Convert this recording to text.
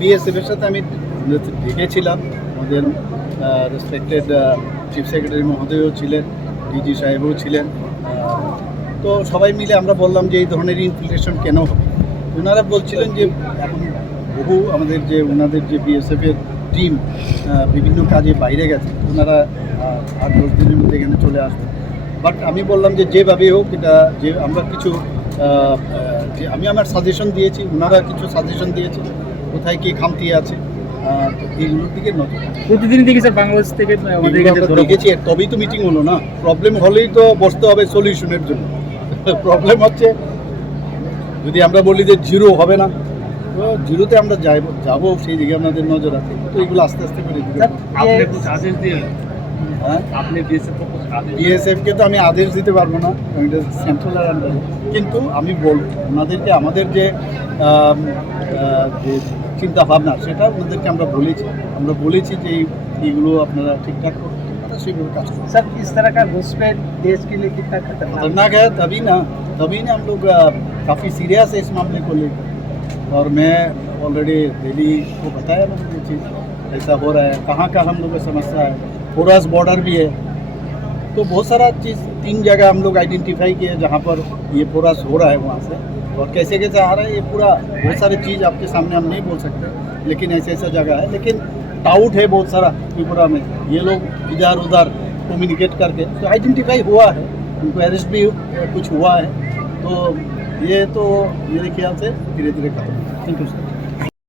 BSF এর সাথে আমি ডেকেছিলাম আমাদের রেসপেক্টেড চিফ সেক্রেটারি মহোদয়ও ছিলেন ডিজি সাহেবও ছিলেন। তো সবাই মিলে আমরা বললাম যে এই ধরনের ইনফিল্ট্রেশন কেন হবে? ওনারা বলছিলেন যে এখন বহু আমাদের যে ওনাদের যে বিএসএফ এর টিম বিভিন্ন কাজে বাইরে গেছে। ওনারা আট দশ দিনের মধ্যে এখানে চলে আসবে। বাট আমি বললাম যে যেভাবে হোক এটা যে আমরা কিছু যে আমি আমার সাজেশন দিয়েছি ওনারা কিছু সাজেশন দিয়েছে কোথায় কি খামতি আছে এইগুলোর দিকে নজর প্রতিদিন দেখি স্যার বাংলাদেশ থেকে আমাদের দেখেছি তবেই তো মিটিং হলো না। প্রবলেম হলেই তো বসতে হবে সলিউশনের জন্য। প্রবলেম হচ্ছে যদি আমরা বলি যে জিরো হবে না তো জিরোতে আমরা যাই যাব সেই দিকে আমাদের নজর আছে তো এগুলো আস্তে আস্তে করে দিবে আপনি कुछ आदेश दिए হ্যাঁ आपने बीएसएफ को कुछ आदेश বিএসএফকে তো আমি আদেশ দিতে পারবো না কারণ এটা সেন্ট্রালের আন্ডারে কিন্তু আমি বলবো ওনাদেরকে আমাদের যে আম, আহ, যে চিন্তা ভাবনা সেটা ওনাদেরকে আমরা বলেছি আমরা বলেছি যে এই- এইগুলো আপনারা ঠিকঠাক করুন তারা সেইভাবে কাজ করুন सर इस तरह का घुसपैठ देश के लिए कितना खतरनाक खतरनाक है तभी ना तभी ना हम लोग काफ़ी सीरियस है इस मामले को लेकर और मैं ऑलरेडी दिल्ली को बताया मैंने ये चीज़ ऐसा हो रहा है कहाँ का हम लोग को समस्या है पोरस बॉर्डर भी है। तो बहुत सारा चीज़, तीन जगह हम लोग आइडेंटिफाई किए जहाँ पर ये पोरस हो रहा है वहाँ से। और कैसे कैसे आ रहा है, ये पूरा बहुत सारी चीज़ आपके सामने हम नहीं बोल सकते, लेकिन ऐसे ऐसा जगह है। लेकिन डाउट है बहुत सारा त्रिपुरा में। ये लोग इधर उधर कम्युनिकेट करके तो आइडेंटिफाई हुआ है। उनको अरेस्ट भी कुछ हुआ है। तो ये तो मेरे ख्याल से धीरे धीरे खत्म। Thank you sir